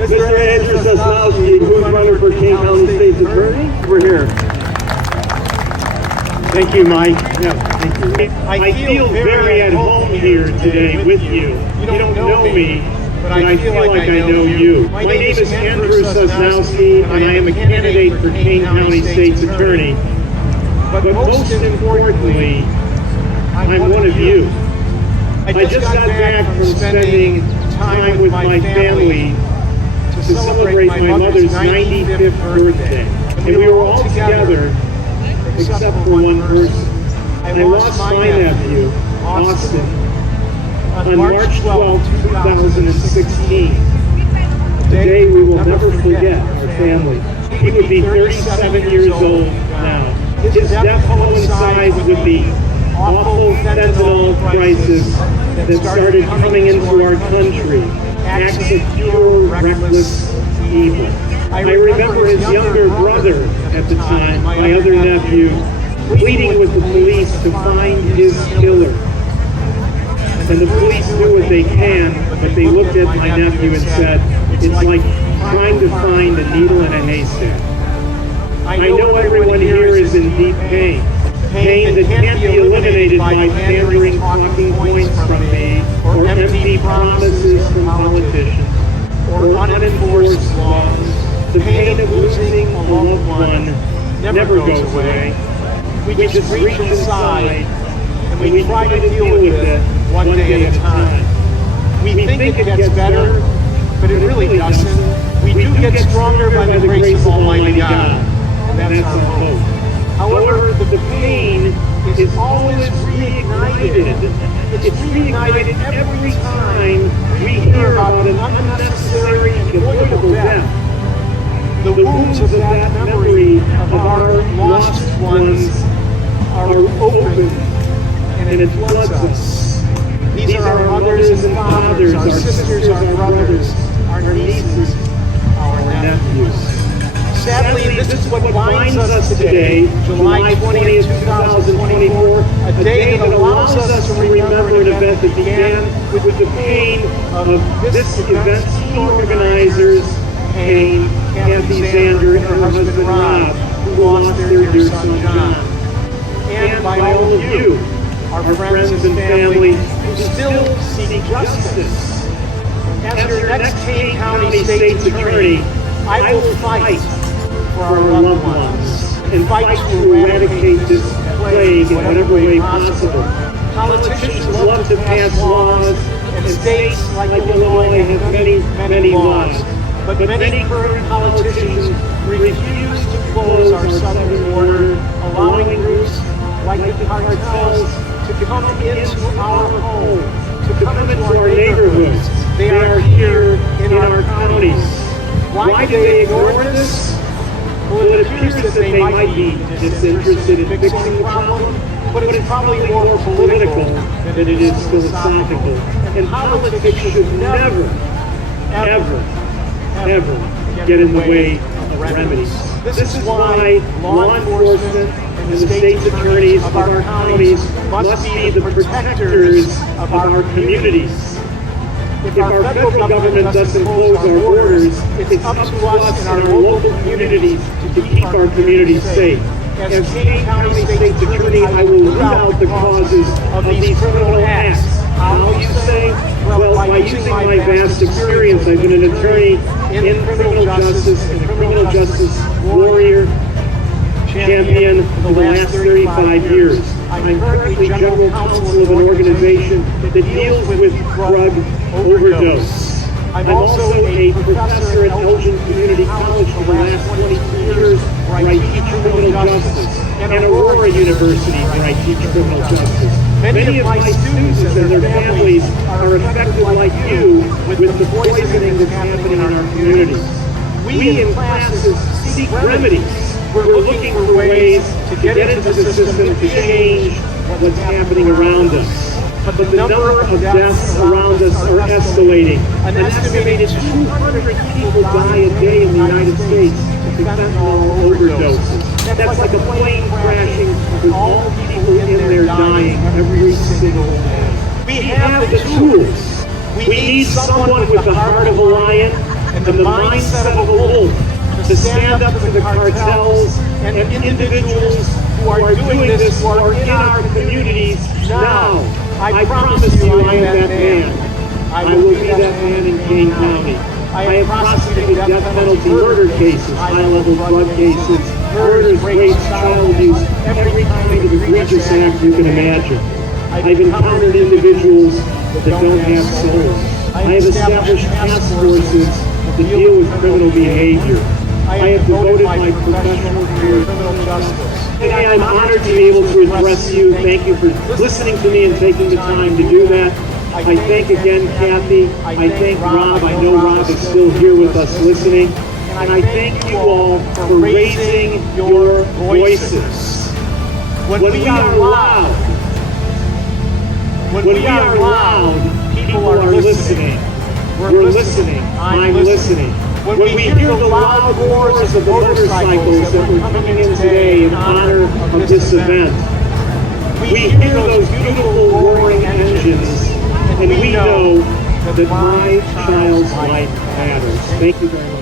Mr. Andrew Sosnowski, who's running for Kane County State's Attorney. We're here. Thank you, Mike. Yeah, thank you. I feel very at home here today with you. You don't know me, but I feel like I know you. My name is Andrew Sosnowski, and I am a candidate for Kane County State's Attorney. But most importantly, I'm one of you. I just got back from spending time with my family to celebrate my mother's 95th birthday. And we were all together, except for one person. I lost my nephew, Austin, on March 12, 2016. A day we will never forget, our family. He would be 37 years old now. His death coincides with the awful fentanyl crisis that started coming into our country. Acts of pure, reckless evil. I remember his younger brother at the time, my other nephew, pleading with the police to find his killer. And the police do what they can, but they looked at my nephew and said, it's like trying to find a needle in a haystack. I know everyone here is in deep pain. Pain that can't be eliminated by pandering talking points from me, or empty promises from politicians, or unenforced laws. The pain of losing a loved one never goes away. We just reach inside, and we try to deal with it one day at a time. We think it gets better, but it really doesn't. We do get stronger by the grace of Almighty God, and that's our hope. However, the pain is always reignited. It's reignited every time we hear about an unnecessary and avoidable death. The wounds of that memory of our lost ones are open, and it floods us. These are our mothers and fathers, our sisters, our brothers, our nieces, our nephews. Sadly, this is what binds us today, July 20th, 2024, a day that allows us to remember an event that began with the pain of this event's key organizers, Kane, Kathy Zander, and her husband Rob, who lost their dear son John. And by all of you, our friends and family, who still seek justice. As your next Kane County State's Attorney, I will fight for our loved ones, and fight to eradicate this plague in whatever way possible. Politicians love to pass laws, and states like Illinois have many laws, but many current politicians refuse to close our southern border, allowing groups like the cartels to come into our home, to come into our neighborhoods. They are here in our counties. Why do they ignore this? Well, it appears that they might be disinterested in fixing the problem, but it's probably more political than it is philosophical. And politics should never, ever get in the way of remedies. This is why law enforcement and the state's attorneys of our counties must be the protectors of our communities. If our federal government doesn't close our borders, it's up to us and our local communities to keep our communities safe. As Kane County State's Attorney, I will root out the causes of these criminal acts. How, you say? Well, by using my vast experience, I've been an attorney in criminal justice and a criminal justice warrior champion for the last 35 years. I'm currently general counsel of an organization that deals with drug overdose. I'm also a professor at Elgin Community College for the last 22 years, where I teach criminal justice, and Aurora University, where I teach criminal justice. Many of my students and their families are affected like you with the poisoning that's happening in our communities. We in classes seek remedies. We're looking for ways to get into the system to change what's happening around us. But the number of deaths around us are escalating. An estimated 200 people die a day in the United States to fentanyl overdoses. That's like a plane crashing with all the people in there dying every single day. We have the tools. We need someone with the heart of a lion and the mindset of a wolf to stand up to the cartels and individuals who are doing this, who are in our communities now. I promise you I am that man. I will be that man in Kane County. I have prosecuted death penalty murder cases, high-level drug cases, murders, rapes, child abuse, every kind of egregious act you can imagine. I've encountered individuals that don't have souls. I have established task forces to deal with criminal behavior. I have devoted my professional career to criminal justice. Today I'm honored to be able to address you. Thank you for listening to me and taking the time to do that. I thank again Kathy. I thank Rob. I know Rob is still here with us listening. And I thank you all for raising your voices. When we are loud, people are listening. We're listening. I'm listening. When we hear the loud roars of the motorcycles that were coming in today in honor of this event, we hear those beautiful roaring engines, and we know that my child's life matters. Thank you very much.